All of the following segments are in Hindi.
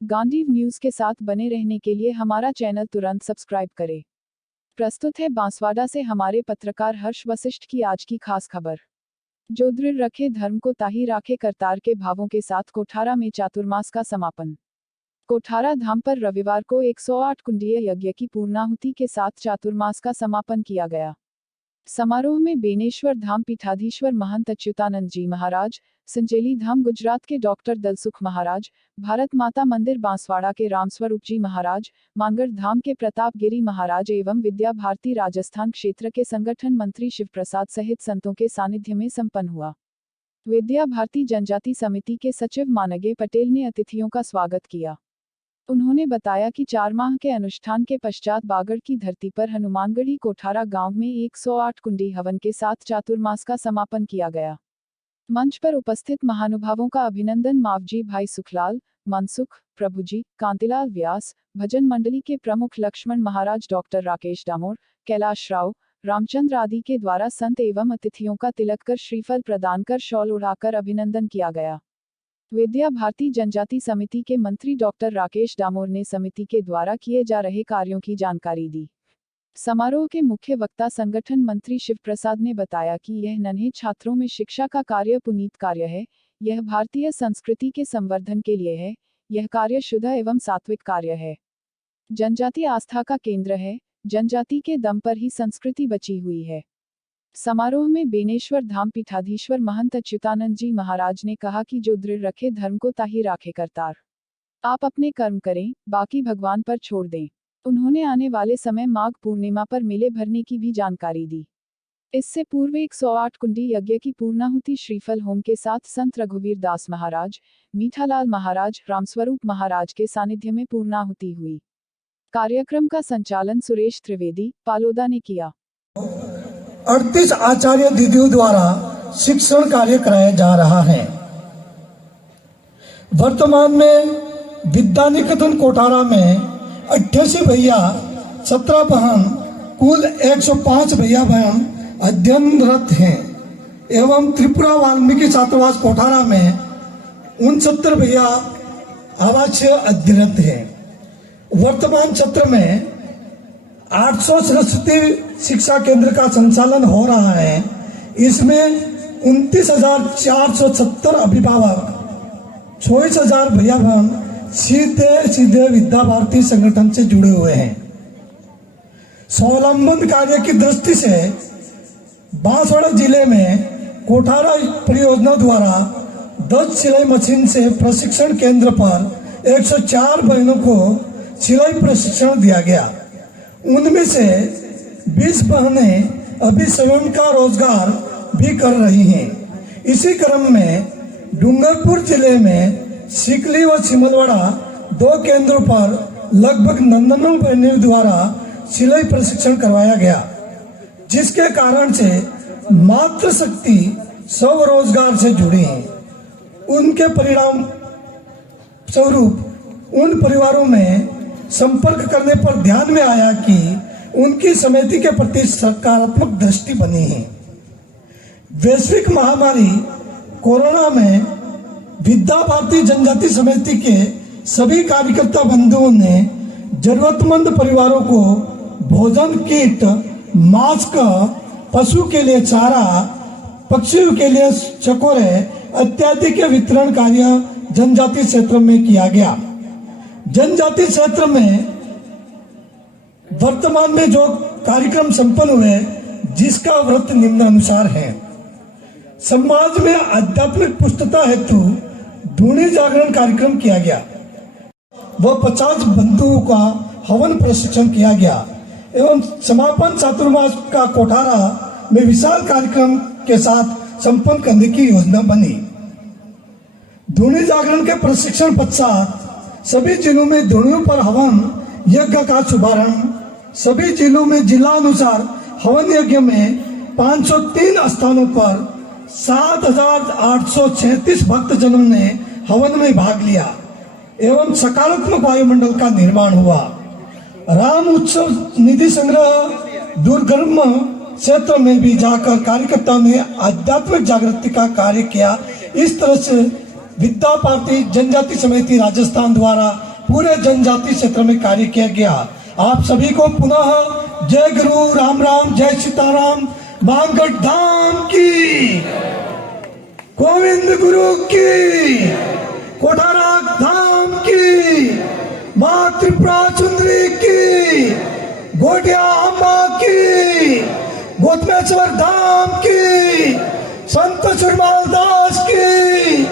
गांधी न्यूज के साथ बने रहने के लिए हमारा चैनल तुरंत सब्सक्राइब करें। प्रस्तुत है बांसवाड़ा से हमारे पत्रकार हर्ष वशिष्ठ की आज की खास खबर। जो दृढ़ रखे धर्म को ताही राखे करतार के भावों के साथ कोठारा में चातुर्मास का समापन। कोठारा धाम पर रविवार को 108 कुंडीय यज्ञ की पूर्णाहुति के साथ चातुर्मास का समापन किया गया। समारोह में बेनेश्वर धाम पीठाधीश्वर महंत अच्युतानंद जी महाराज, संचेली धाम गुजरात के डॉक्टर दलसुख महाराज, भारत माता मंदिर बांसवाड़ा के रामस्वरूप जी महाराज, मांगड़ धाम के प्रताप गिरी महाराज एवं विद्या भारती राजस्थान क्षेत्र के संगठन मंत्री शिव प्रसाद सहित संतों के सानिध्य में संपन्न हुआ। विद्या भारती जनजाति समिति के सचिव मानगे पटेल ने अतिथियों का स्वागत किया। उन्होंने बताया कि 4 माह के अनुष्ठान के पश्चात बागड़ की धरती पर हनुमानगढ़ी कोठारा गांव में 108 कुंडी हवन के साथ चातुर्मास का समापन किया गया। मंच पर उपस्थित महानुभावों का अभिनंदन मावजी भाई सुखलाल, मनसुख, प्रभुजी, कांतिलाल व्यास, भजन मंडली के प्रमुख लक्ष्मण महाराज, डॉक्टर राकेश डामोर, कैलाश राव, रामचंद्र आदि के द्वारा संत एवं अतिथियों का तिलक कर श्रीफल प्रदान कर शॉल उड़ाकर अभिनंदन किया गया। विद्या भारती जनजाति समिति के मंत्री डॉक्टर राकेश डामोर ने समिति के द्वारा किए जा रहे कार्यों की जानकारी दी। समारोह के मुख्य वक्ता संगठन मंत्री शिव प्रसाद ने बताया कि यह नन्हे छात्रों में शिक्षा का कार्य पुनीत कार्य है, यह भारतीय संस्कृति के संवर्धन के लिए है, यह कार्य शुद्ध एवं सात्विक कार्य है। जनजाति आस्था का केंद्र है, जनजाति के दम पर ही संस्कृति बची हुई है। समारोह में बेनेश्वर धाम पीठाधीश्वर महंत अच्युतानंद जी महाराज ने कहा कि जो दृढ़ रखे धर्म को ताही राखे करतार। आप अपने कर्म करें, बाकी भगवान पर छोड़ दें। उन्होंने आने वाले समय माघ पूर्णिमा पर मेले भरने की भी जानकारी दी। इससे पूर्व 108 कुंडी यज्ञ की पूर्णाहुति श्रीफल होम के साथ संत रघुवीर दास महाराज, मीठालाल महाराज, रामस्वरूप महाराज के सानिध्य में पूर्णाहुति हुई। कार्यक्रम का संचालन सुरेश त्रिवेदी, पालोदा ने किया। 38 आचार्य दीदियों द्वारा शिक्षण कार्य कराया जा रहा है। वर्तमान में विद्या निकेतन कोठारा में 88 भैया 17 बहन कुल 105 भैया बहन अध्ययनरत हैं एवं त्रिपुरा वाल्मीकि छात्रावास कोठारा में 69 भैया आवासीय अध्ययनरत हैं। वर्तमान सत्र में 800 सरस्वती शिक्षा केंद्र का संचालन हो रहा है। इसमें 29,470 अभिभावक, 24,000 भैया बहन सीधे विद्या भारती संगठन से जुड़े हुए हैं। स्वावलंबन कार्य की दृष्टि से बांसवाड़ा जिले में कोठारा परियोजना द्वारा 10 सिलाई मशीन से प्रशिक्षण केंद्र पर 104 बहनों को सिलाई प्रशिक्षण दिया गया। उनमें से 20 बहनें अभी स्वयं का रोजगार भी कर रही हैं। इसी क्रम में डूंगरपुर जिले में सिकली व सिमलवाड़ा 2 केंद्रों पर लगभग 99 बहनों द्वारा सिलाई प्रशिक्षण करवाया गया, जिसके कारण से मातृशक्ति स्वरोजगार से जुड़ी हैं। उनके परिणाम स्वरूप उन परिवारों में संपर्क करने पर ध्यान में आया कि उनकी समिति के प्रति सकारात्मक दृष्टि बनी है। वैश्विक महामारी कोरोना में विद्या भारती जनजाति समिति के सभी कार्यकर्ता बंधुओं ने जरूरतमंद परिवारों को भोजन किट, मास्क, पशु के लिए चारा, पक्षियों के लिए चकोरे इत्यादि के वितरण कार्य जनजाति क्षेत्र में किया गया। जनजाति क्षेत्र में वर्तमान में जो कार्यक्रम संपन्न हुए, जिसका व्रत निम्नानुसार है। समाज में आध्यात्मिक पुष्टता हेतु धूनी जागरण कार्यक्रम किया गया व 50 बंधुओं का हवन प्रशिक्षण किया गया एवं समापन चातुर्मास का कोठारा में विशाल कार्यक्रम के साथ संपन्न करने की योजना बनी। धूनी जागरण के प्रशिक्षण पश्चात सभी जिलों में धुनियों पर हवन यज्ञ का शुभारंभ। सभी जिलों में जिला अनुसार हवन यज्ञ में 503 स्थानों पर 7,836 भक्तजनों ने हवन में भाग लिया एवं सकारात्मक वायुमंडल का निर्माण हुआ। राम उत्सव निधि संग्रह दुर्गम क्षेत्र में भी जाकर कार्यकर्ताओं ने आध्यात्मिक जागृति का कार्य किया। इस तरह से विद्या भारती जनजाति समिति राजस्थान द्वारा पूरे जनजाति क्षेत्र में कार्य किया गया। आप सभी को पुनः जय गुरु, राम राम, जय सीताराम, मांगट धाम की, गोविंद गुरु की, कोठारा धाम की, माँ त्रिपुरा सुंदरी की, गोटिया अम्मा की, गोतमेश्वर धाम की, संत सुरमाल दास की,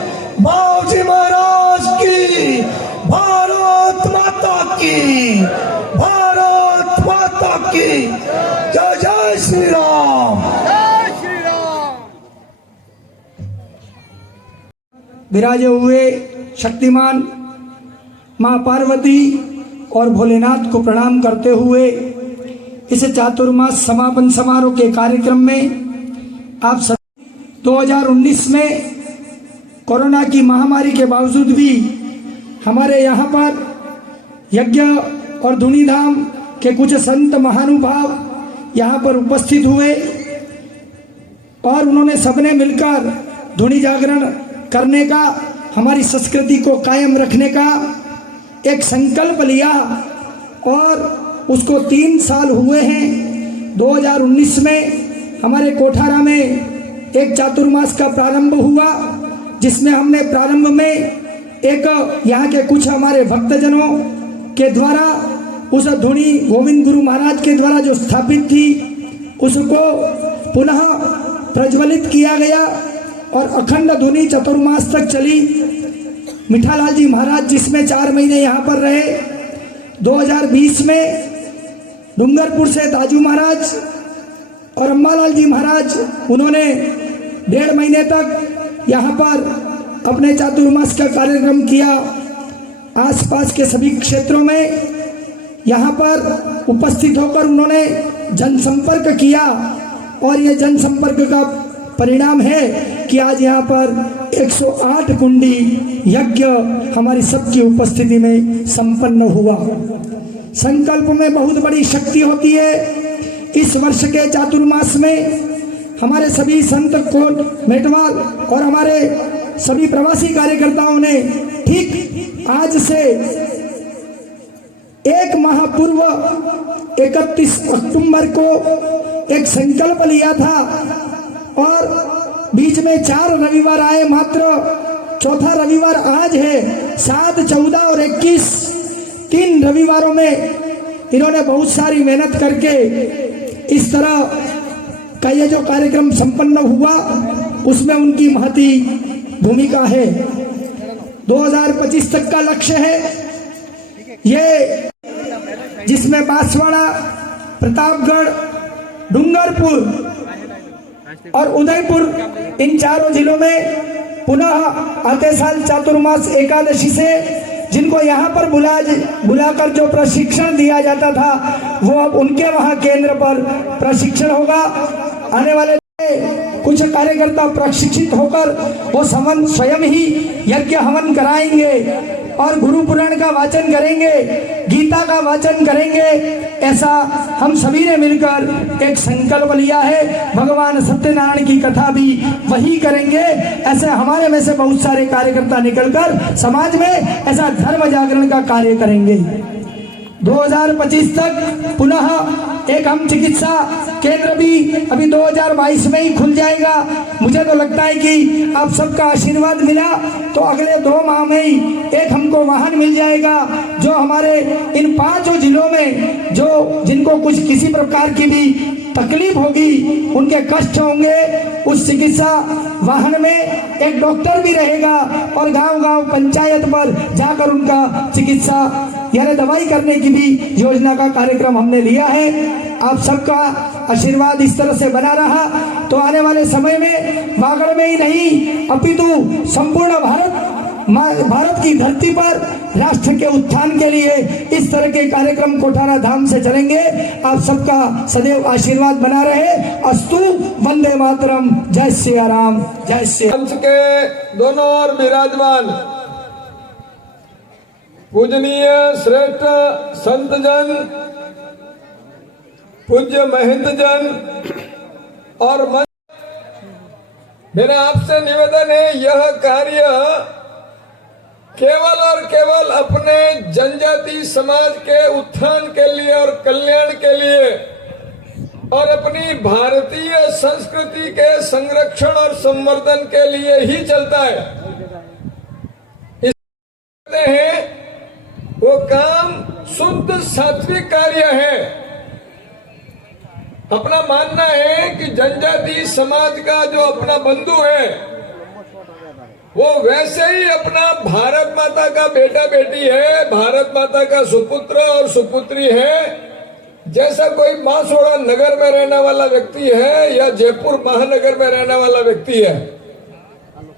बाबूजी महाराज की, भारत माता की, भारत माता की, जय जय श्री राम। विराजे हुए शक्तिमान माँ पार्वती और भोलेनाथ को प्रणाम करते हुए इस चातुर्मास समापन समारोह के कार्यक्रम में आप सब 2019 में कोरोना की महामारी के बावजूद भी हमारे यहाँ पर यज्ञ और धुनी धाम के कुछ संत महानुभाव यहाँ पर उपस्थित हुए और उन्होंने सबने मिलकर धुनी जागरण करने का, हमारी संस्कृति को कायम रखने का एक संकल्प लिया और उसको 3 साल हुए हैं। 2019 में हमारे कोठारा में एक चातुर्मास का प्रारंभ हुआ, जिसमें हमने प्रारंभ में एक यहाँ के कुछ हमारे भक्तजनों के द्वारा उस धुनी गोविंद गुरु महाराज के द्वारा जो स्थापित थी उसको पुनः प्रज्वलित किया गया और अखंड धुनी चतुर्मास तक चली। मिठालाल जी महाराज जिसमें 4 महीने यहाँ पर रहे, 2020 में डूंगरपुर से दाजू महाराज और अम्बालाल जी महाराज उन्होंने 1.5 महीने तक यहाँ पर अपने चातुर्मास का कार्यक्रम किया। आसपास के सभी क्षेत्रों में यहाँ पर उपस्थित होकर उन्होंने जनसंपर्क किया और ये जनसंपर्क का परिणाम है कि आज यहाँ पर 108 कुंडी यज्ञ हमारी सबकी उपस्थिति में संपन्न हुआ। संकल्प में बहुत बड़ी शक्ति होती है। इस वर्ष के चातुर्मास में हमारे सभी संत कोट मेटवाल और हमारे सभी प्रवासी कार्यकर्ताओं ने ठीक आज से 1 माह पूर्व 31 अक्टूबर को एक संकल्प लिया था और बीच में 4 रविवार आए, मात्र 4था रविवार आज है। 7, 14 और 21 3 रविवारों में इन्होंने बहुत सारी मेहनत करके इस तरह का ये जो कार्यक्रम संपन्न हुआ उसमें उनकी महती भूमिका है। 2025 तक का लक्ष्य है ये, जिसमें बांसवाड़ा, प्रतापगढ़, डूंगरपुर और उदयपुर इन 4 जिलों में पुनः आते साल चातुर्मास एकादशी से जिनको यहाँ पर बुलाकर जो प्रशिक्षण दिया जाता था वो अब उनके वहाँ केंद्र पर प्रशिक्षण होगा। आने वाले कुछ कार्यकर्ता प्रशिक्षित होकर वो स्वयं ही यज्ञ हवन कराएंगे और गुरु पुराण का वाचन करेंगे, गीता का वाचन करेंगे। ऐसा हम सभी ने मिलकर एक संकल्प लिया है। भगवान सत्यनारायण की कथा भी वही करेंगे। ऐसे हमारे में से बहुत सारे कार्यकर्ता निकलकर समाज में ऐसा धर्म जागरण का कार्य करेंगे। 2025 तक पुनः एक हम चिकित्सा केंद्र भी अभी 2022 में ही खुल जाएगा। मुझे तो लगता है कि आप सबका आशीर्वाद मिला तो अगले 2 माह में ही एक हमको वाहन मिल जाएगा जो हमारे इन 5 जिलों में जो जिनको कुछ किसी प्रकार की भी तकलीफ होगी, उनके कष्ट होंगे, उस चिकित्सा वाहन में एक डॉक्टर भी रहेगा और गांव-गांव पंचायत पर जाकर उनका चिकित्सा यानी दवाई करने की भी योजना का कार्यक्रम हमने लिया है। आप सबका आशीर्वाद इस तरह से बना रहा तो आने वाले समय में बागड़ में ही नहीं अपितु संपूर्ण भारत की धरती पर राष्ट्र के उत्थान के लिए इस तरह के कार्यक्रम कोठारा धाम से चलेंगे। आप सबका सदैव आशीर्वाद बना रहे। अस्तु, वंदे मातरम, जय श्री राम, जय श्री। मंच के दोनों ओर विराजमान पूजनीय श्रेष्ठ संत जन, पूज्य महंत जन और मेरा आपसे निवेदन है, यह कार्य केवल और केवल अपने जनजाति समाज के उत्थान के लिए और कल्याण के लिए और अपनी भारतीय संस्कृति के संरक्षण और संवर्धन के लिए ही चलता है। इस कहते हैं वो काम शुद्ध सात्विक कार्य है। अपना मानना है कि जनजाति समाज का जो अपना बंधु है वो वैसे ही अपना भारत माता का बेटा बेटी है, भारत माता का सुपुत्र और सुपुत्री है, जैसा कोई बांसवाड़ा नगर में रहने वाला व्यक्ति है या जयपुर महानगर में रहने वाला व्यक्ति है।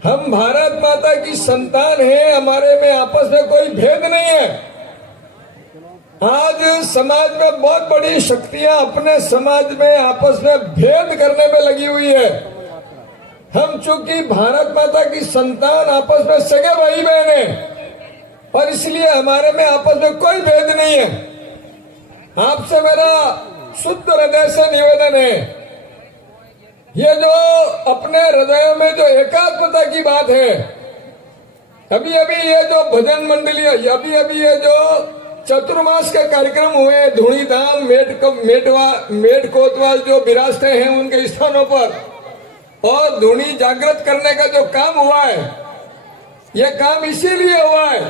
हम भारत माता की संतान हैं, हमारे में आपस में कोई भेद नहीं है। आज समाज में बहुत बड़ी शक्तियां अपने समाज में आपस में भेद करने में लगी हुई है। हम चूंकि भारत माता की संतान आपस में सगे भाई बहन हैं और इसलिए हमारे में आपस में कोई भेद नहीं है। आपसे मेरा शुद्ध हृदय से निवेदन है, ये जो अपने हृदय में जो एकात्मता की बात है, अभी अभी ये जो भजन मंडली, अभी अभी ये जो चतुर्मास के कार्यक्रम हुए, धूणीधाम मेट कोतवाल जो विरासतें हैं उनके स्थानों पर, और धुनी जागृत करने का जो काम हुआ है, ये काम इसीलिए हुआ है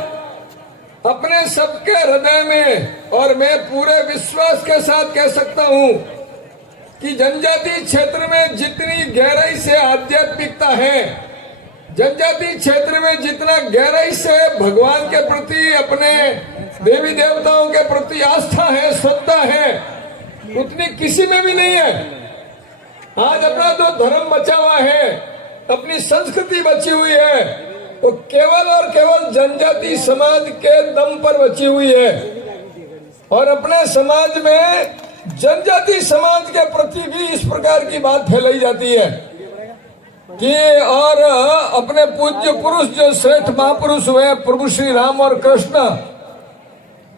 अपने सबके हृदय में। और मैं पूरे विश्वास के साथ कह सकता हूं कि जनजाति क्षेत्र में जितनी गहराई से आध्यात्मिकता है, जनजाति क्षेत्र में जितना गहराई से भगवान के प्रति, अपने देवी देवताओं के प्रति आस्था है, श्रद्धा है, उतनी किसी में भी नहीं है। आज अपना जो धर्म बचा हुआ है, अपनी संस्कृति बची हुई है, वो केवल और केवल जनजाति समाज के दम पर बची हुई है। और अपने समाज में जनजाति समाज के प्रति भी इस प्रकार की बात फैलाई जाती है कि और अपने पूज्य पुरुष जो श्रेष्ठ महापुरुष हुए प्रभु श्री राम और कृष्ण,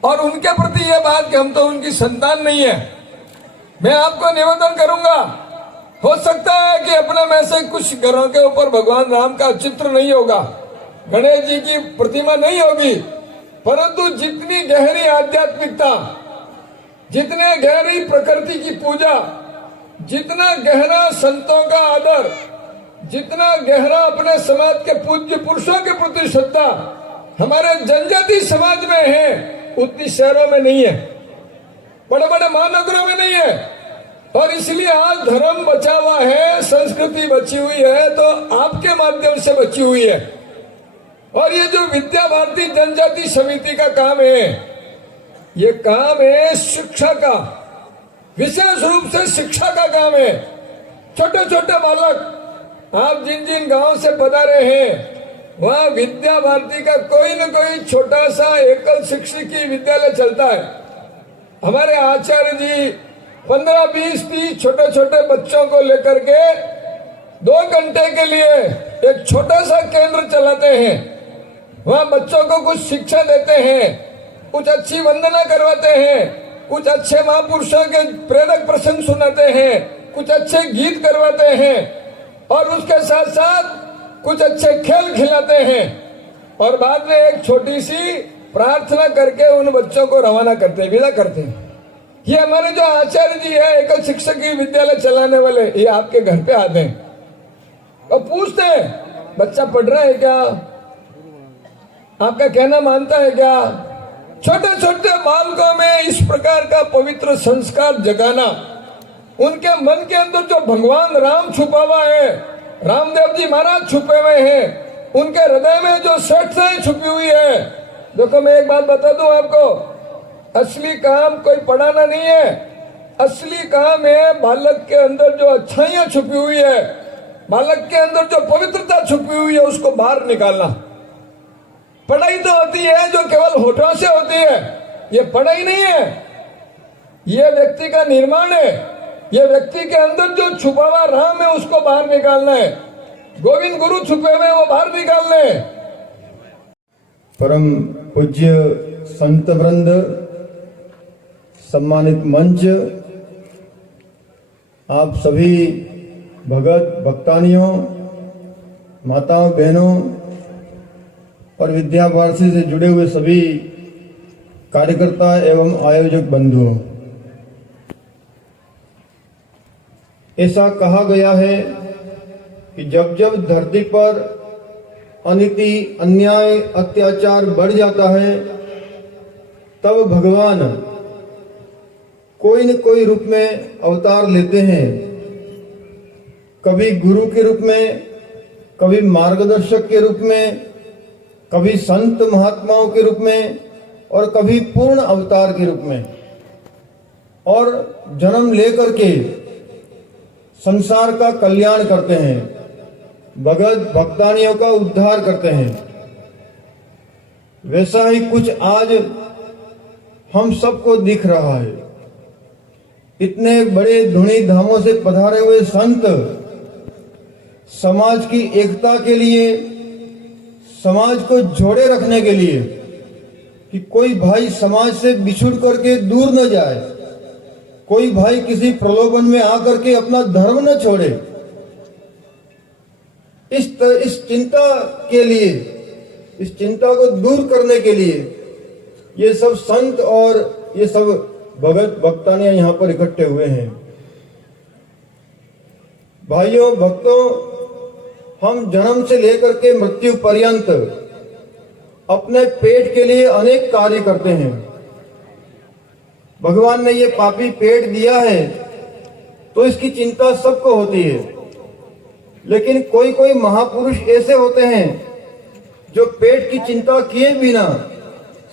और उनके प्रति यह बात कि हम तो उनकी संतान नहीं है। मैं आपको निवेदन करूंगा, हो सकता है कि अपने में से कुछ घरों के ऊपर भगवान राम का चित्र नहीं होगा, गणेश जी की प्रतिमा नहीं होगी, परंतु जितनी गहरी आध्यात्मिकता, जितने गहरी प्रकृति की पूजा, जितना गहरा संतों का आदर, जितना गहरा अपने समाज के पूज्य पुरुषों के प्रति श्रद्धा हमारे जनजाति समाज में है, उतनी शहरों में नहीं है, बड़े बड़े महानगरों में नहीं है। और इसलिए आज धर्म बचा हुआ है, संस्कृति बची हुई है, तो आपके माध्यम से बची हुई है। और ये जो विद्या भारती जनजाति समिति का काम है, ये काम है शिक्षा का, विशेष रूप से शिक्षा का काम है। छोटे छोटे बालक, आप जिन जिन गांव से पधारे हैं, वहाँ विद्या भारती का कोई न कोई छोटा सा एकल शिक्षकी विद्यालय चलता है। हमारे आचार्य जी 15, 20, 30 छोटे छोटे बच्चों को लेकर के 2 घंटे के लिए एक छोटा सा केंद्र चलाते हैं। वहाँ बच्चों को कुछ शिक्षा देते हैं, कुछ अच्छी वंदना करवाते हैं, कुछ अच्छे महापुरुषों के प्रेरक प्रसंग सुनाते हैं, कुछ अच्छे गीत करवाते हैं, और उसके साथ साथ कुछ अच्छे खेल खिलाते हैं, और बाद में एक छोटी सी प्रार्थना करके उन बच्चों को रवाना करते, विदा करते हैं। ये हमारे जो आचार्य जी है, एकल शिक्षक विद्यालय चलाने वाले, ये आपके घर पे आते हैं और पूछते हैं बच्चा पढ़ रहा है क्या, आपका कहना मानता है क्या। छोटे छोटे बालकों में इस प्रकार का पवित्र संस्कार जगाना, उनके मन के अंदर जो भगवान राम छुपा हुआ है, रामदेव जी महाराज छुपे हुए हैं, उनके हृदय में जो श्रेष्ठताएं छुपी हुई है। देखो मैं एक बात बता दूं आपको, असली काम कोई पढ़ाना नहीं है, असली काम है बालक के अंदर जो अच्छाइयां छुपी हुई है, बालक के अंदर जो पवित्रता छुपी हुई है, उसको बाहर निकालना। पढ़ाई तो होती है जो केवल होठों से होती है, ये पढ़ाई नहीं है, ये व्यक्ति का निर्माण है। ये व्यक्ति के अंदर जो छुपा हुआ राम है उसको बाहर निकालना है, गोविंद गुरु छुपे हुए वो बाहर निकालने हैं। परम पूज्य संत वृंद, सम्मानित मंच, आप सभी भगत भक्तानियों, माताओं बहनों और विद्यावारिधि से जुड़े हुए सभी कार्यकर्ता एवं आयोजक बंधुओं, ऐसा कहा गया है कि जब जब धरती पर अनीति, अन्याय, अत्याचार बढ़ जाता है तब भगवान कोई न कोई रूप में अवतार लेते हैं। कभी गुरु के रूप में, कभी मार्गदर्शक के रूप में, कभी संत महात्माओं के रूप में और कभी पूर्ण अवतार के रूप में, और जन्म लेकर के संसार का कल्याण करते हैं, भगत भक्तानियों का उद्धार करते हैं। वैसा ही कुछ आज हम सबको दिख रहा है। इतने बड़े धुनी धामों से पधारे हुए संत समाज की एकता के लिए, समाज को जोड़े रखने के लिए, कि कोई भाई समाज से बिछुड़ करके दूर न जाए, कोई भाई किसी प्रलोभन में आकर के अपना धर्म न छोड़े, इस चिंता के लिए, इस चिंता को दूर करने के लिए ये सब संत और ये सब भगत भक्तानियां यहाँ पर इकट्ठे हुए हैं। भाइयों भक्तों, हम जन्म से लेकर के मृत्यु पर्यंत अपने पेट के लिए अनेक कार्य करते हैं। भगवान ने ये पापी पेट दिया है तो इसकी चिंता सबको होती है, लेकिन कोई कोई महापुरुष ऐसे होते हैं जो पेट की चिंता किए बिना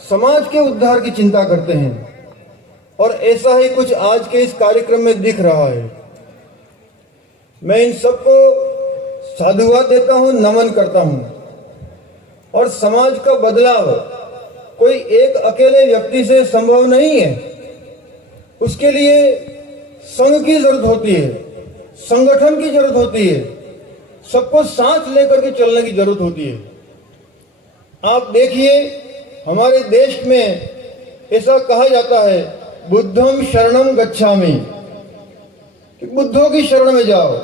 समाज के उद्धार की चिंता करते हैं, और ऐसा ही कुछ आज के इस कार्यक्रम में दिख रहा है। मैं इन सबको साधुवाद देता हूं, नमन करता हूं। और समाज का बदलाव कोई एक अकेले व्यक्ति से संभव नहीं है, उसके लिए संघ की जरूरत होती है, संगठन की जरूरत होती है, सबको साथ लेकर के चलने की जरूरत होती है। आप देखिए, हमारे देश में ऐसा कहा जाता है, बुद्धम शरणम गच्छामि, कि बुद्धों की शरण में जाओ,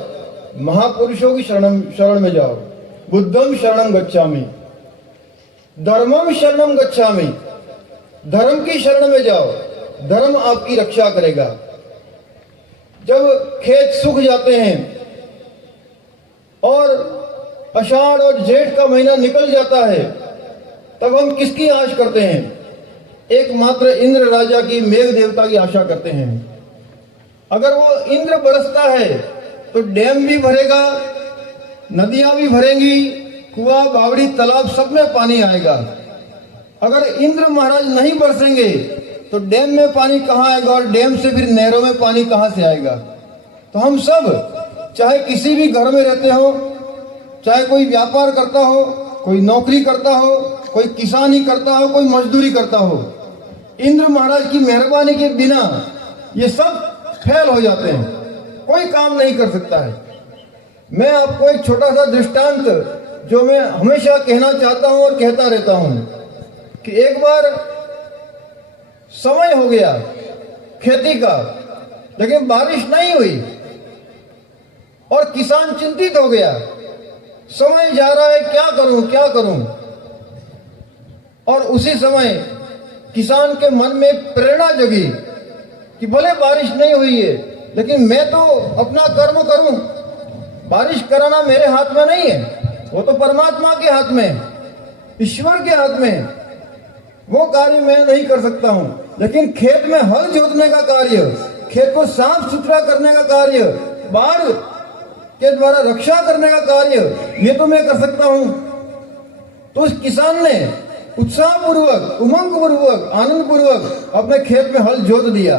महापुरुषों की शरण में जाओ। बुद्धम शरणम गच्छामि, धर्मम शरणम गच्छामि, धर्म की शरण में जाओ, धर्म आपकी रक्षा करेगा। जब खेत सूख जाते हैं और आषाढ़ और जेठ का महीना निकल जाता है, तब हम किसकी आश करते हैं? एकमात्र इंद्र राजा की, मेघ देवता की आशा करते हैं। अगर वो इंद्र बरसता है तो डैम भी भरेगा, नदियां भी भरेंगी, कुआं, बावड़ी, तालाब सब में पानी आएगा। अगर इंद्र महाराज नहीं बरसेंगे तो डैम में पानी कहाँ आएगा, और डैम से फिर नहरों में पानी कहाँ से आएगा? तो हम सब, चाहे किसी भी घर में रहते हो, चाहे कोई व्यापार करता हो, कोई नौकरी करता हो, कोई किसानी करता हो, कोई मजदूरी करता हो, इंद्र महाराज की मेहरबानी के बिना ये सब फेल हो जाते हैं, कोई काम नहीं कर सकता है। मैं आपको एक छोटा सा दृष्टांत, जो मैं हमेशा कहना चाहता हूं और कहता रहता हूं, कि एक बार समय हो गया खेती का, लेकिन बारिश नहीं हुई और किसान चिंतित हो गया, समय जा रहा है, क्या करूं क्या करूं। और उसी समय किसान के मन में प्रेरणा जगी कि भले बारिश नहीं हुई है, लेकिन मैं तो अपना कर्म करूं। बारिश कराना मेरे हाथ में नहीं है, वो तो परमात्मा के हाथ में, ईश्वर के हाथ में। वो कार्य मैं नहीं कर सकता हूं, लेकिन खेत में हल जोतने का कार्य, खेत को साफ सुथरा करने का कार्य, बाढ़ के द्वारा रक्षा करने का कार्य, ये तो मैं कर सकता हूं। तो उस किसान ने उत्साह पूर्वक, उमंग पूर्वक, आनंद पूर्वक अपने खेत में हल जोत दिया।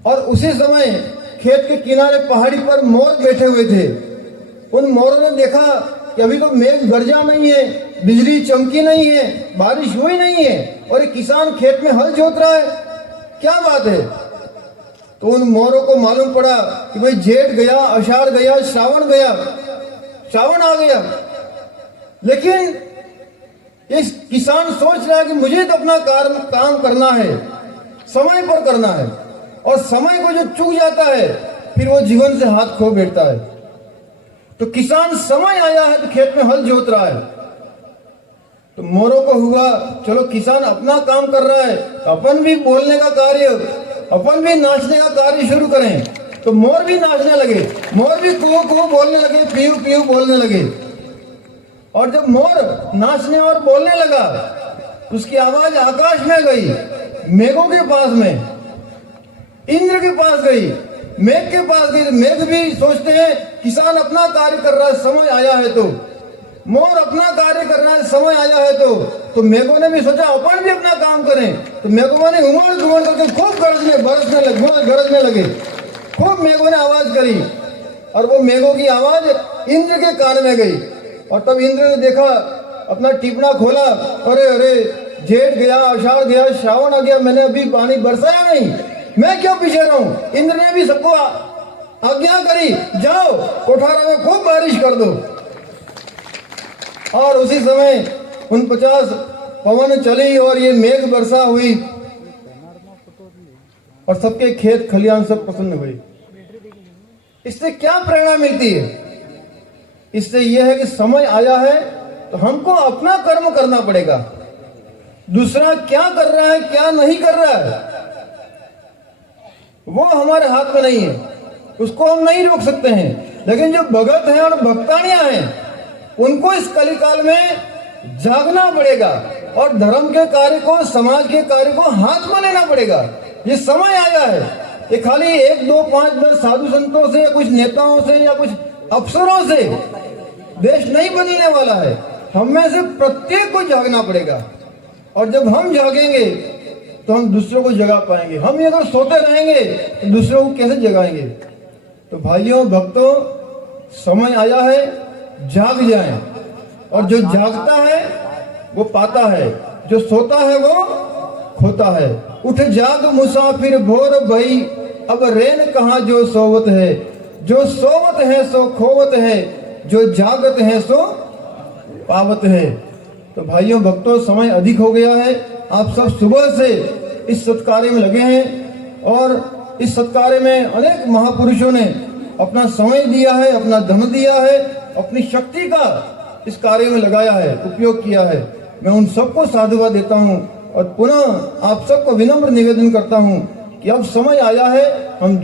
और उसी समय खेत के किनारे पहाड़ी पर मोर बैठे हुए थे। उन मोरों ने देखा कि अभी तो मेघ गरजा नहीं है, बिजली चमकी नहीं है, बारिश हुई नहीं है, और एक किसान खेत में हल जोत रहा है, क्या बात है। तो उन मोरों को मालूम पड़ा कि भाई जेठ गया, आषाढ़ गया, श्रावण गया, श्रावण आ गया। लेकिन इस किसान सोच रहा है कि मुझे तो अपना काम करना है, समय पर करना है, और समय को जो चूक जाता है फिर वो जीवन से हाथ खो बैठता है। तो किसान समय आया है तो खेत में हल जोत रहा है। तो मोरों को हुआ चलो किसान अपना काम कर रहा है, अपन भी बोलने का कार्य, अपन भी नाचने का कार्य शुरू करें। तो मोर भी नाचने लगे, मोर भी कुहू कुहू बोलने लगे, पीहू पीहू बोलने लगे। और जब मोर नाचने और बोलने लगा, उसकी आवाज आकाश में गई, मेघों के पास में, इंद्र के पास गई, मेघ के पास गई। मेघ भी सोचते हैं किसान अपना कार्य कर रहा है, समय आया है। तो मोर अपना कार्य कर रहा है, समय आया है। तो मेघों ने भी सोचा अपन भी अपना काम करें। तो मेघों ने उमड़ घुमड़ करके खूब गरजने लगे, खूब मेघों ने आवाज करी। और वो मेघों की आवाज इंद्र के कान में गई। और तब इंद्र ने देखा, अपना टिपना खोला, अरे अरे जेठ गया, आषाढ़ गया, श्रावण आ गया, मैंने अभी पानी बरसाया नहीं, मैं क्यों पीछे रहूं। इंद्र ने भी सबको आज्ञा करी, जाओ कोठारा में खूब बारिश कर दो। और उसी समय 49 पवन चली और ये मेघ वर्षा हुई और सबके खेत खलियान सब प्रसन्न हुए। इससे क्या प्रेरणा मिलती है? इससे यह है कि समय आया है तो हमको अपना कर्म करना पड़ेगा। दूसरा क्या कर रहा है, क्या नहीं कर रहा है, वो हमारे हाथ में नहीं है, उसको हम नहीं रोक सकते हैं। लेकिन जो भगत हैं और भक्तानियां हैं, उनको इस कलिकाल में जागना पड़ेगा और धर्म के कार्य को, समाज के कार्य को हाथ में लेना पड़ेगा। ये समय आया है। ये खाली 1, 2, 5 10 साधु संतों से या कुछ नेताओं से या कुछ अफसरों से देश नहीं बदलने वाला है। हम में से प्रत्येक को जागना पड़ेगा। और जब हम जागेंगे तो हम दूसरों को जगा पाएंगे। हम ये अगर सोते रहेंगे तो दूसरों को कैसे जगाएंगे? तो भाइयों भक्तों, समय आया है, जाग जाएं। और जो जागता है वो पाता है, जो सोता है वो खोता है। उठ जाग मुसाफिर भोर भई, अब रेन कहाँ जो सोवत है। जो सोवत है सो खोवत है, जो जागत है सो पावत है। तो भाइयों भक्तों, समय अधिक हो गया है। आप सब सुबह से इस सत्कार्य में लगे हैं और इस सत्कार्य में अनेक महापुरुषों ने अपना समय दिया है, अपना धन दिया है, अपनी शक्ति का इस कार्य में लगाया है, उपयोग किया है। मैं उन सबको साधुवाद देता हूं और पुनः आप सबको विनम्र निवेदन करता हूं कि अब समय आया है हम